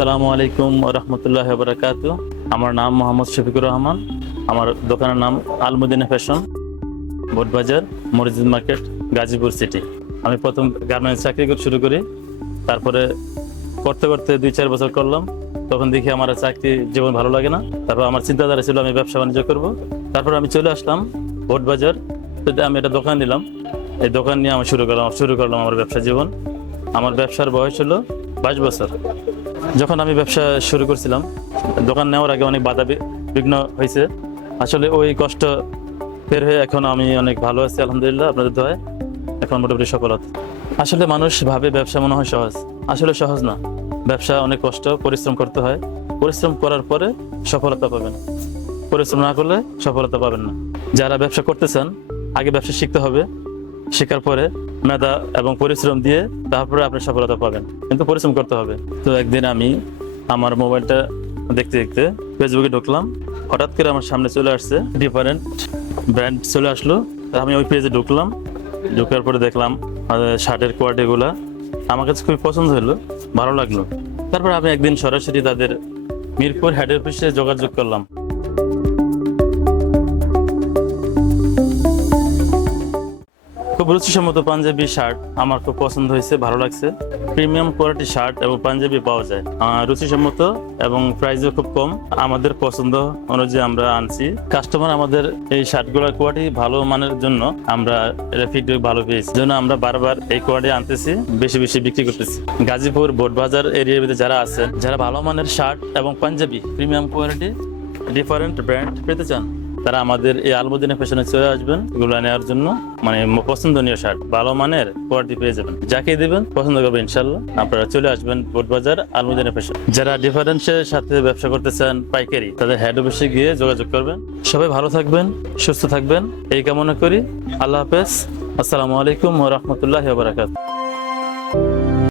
আসসালামু আলাইকুম ওয়া রাহমাতুল্লাহি ওয়া বারাকাতুহু। আমার নাম মোহাম্মদ শফিকুর রহমান। আমার দোকানের নাম আল মদিনা ফ্যাশন, বোটবাজার, মসজিদ মার্কেট, গাজীপুর সিটি। আমি প্রথম গার্মেন্টস চাকরি শুরু করি, তারপরে করতে করতে 2-4 বছর করলাম। তখন দেখি আমার চাকরি জীবন ভালো লাগে না। তারপর আমার চিন্তাধারা ছিল আমি ব্যবসা বাণিজ্য করব। তারপর আমি চলে আসলাম বোটবাজার, আমি একটা দোকান নিলাম। এই দোকান নিয়ে আমি শুরু করলাম আমার ব্যবসা জীবন। আমার ব্যবসার বয়স হলো 22 বছর। যখন আমি ব্যবসা শুরু করছিলাম, দোকান নেওয়ার আগে অনেক বাধা বিঘ্ন হয়েছে। আসলে ওই কষ্ট বের হয়ে এখন আমি অনেক ভালো আছি আলহামদুলিল্লাহ, আপনাদের দোয়ায় এখন মোটামুটি সফলতা। আসলে মানুষ ভাবে ব্যবসা মনে হয় সহজ, আসলে সহজ না। ব্যবসা অনেক কষ্ট, পরিশ্রম করতে হয়। পরিশ্রম করার পরে সফলতা পাবেন, পরিশ্রম না করলে সফলতা পাবেন না। যারা ব্যবসা করতে চান, আগে ব্যবসা শিখতে হবে। শেখার পরে মেধা এবং পরিশ্রম দিয়ে তারপরে আপনি সফলতা পাবেন, কিন্তু পরিশ্রম করতে হবে। তো একদিন আমি আমার মোবাইলটা দেখতে দেখতে ফেসবুকে ঢুকলাম। হঠাৎ করে আমার সামনে চলে আসছে ডিফারেন্ট ব্র্যান্ড চলে আসলো। আমি ওই পেজে ঢুকলাম, ঢুকার পরে দেখলাম শার্টের কোয়ালিটিগুলো আমার কাছে খুবই পছন্দ হলো, ভালো লাগলো। তারপর আমি একদিন সরাসরি তাদের মিরপুর হেড অফিসে যোগাযোগ করলাম। খুব রুচিসম্মত পাঞ্জাবি শার্ট আমার খুব পছন্দ হয়েছে, ভালো লাগছে। প্রিমিয়াম কোয়ালিটি শার্ট এবং পাঞ্জাবি পাওয়া যায়, রুচিসম্মত এবং প্রাইসও খুব কম। আমাদের পছন্দ অনুযায়ী আমরা আনছি। কাস্টমার আমাদের এই শার্টগুলোর কোয়ালিটি ভালো মানের জন্য আমরা ফিডব্যাক ভালো পেয়েছি, জন্য আমরা বারবার এই কোয়ালিটি আনতেছি, বেশি বেশি বিক্রি করতেছি। গাজীপুর বোটবাজার এরিয়ার ভিতরে যারা আছেন, যারা ভালো মানের শার্ট এবং panjabi premium quality different brand পেতে চান, তারা আমাদের এই আল মদিনা ফ্যাশনে চলে আসবেন এগুলো নেওয়ার জন্য। মানে পছন্দনীয় শার্ট ভালো মানের কোয়ালিটি পেয়ে যাবেন, যাকে দিবেন পছন্দ করবেন ইনশাল্লাহ। আপনারা চলে আসবেন বোটবাজার আল মদিনা ফ্যাশন। যারা ডিফারেন্সের সাথে ব্যবসা করতে চান পাইকারি, তাদের হেড অফিসে গিয়ে যোগাযোগ করবেন। সবাই ভালো থাকবেন, সুস্থ থাকবেন এই কামনা করি। আল্লাহ হাফেজ। আসসালামু আলাইকুম ওয়া রাহমাতুল্লাহি ওয়া বারাকাতুহু।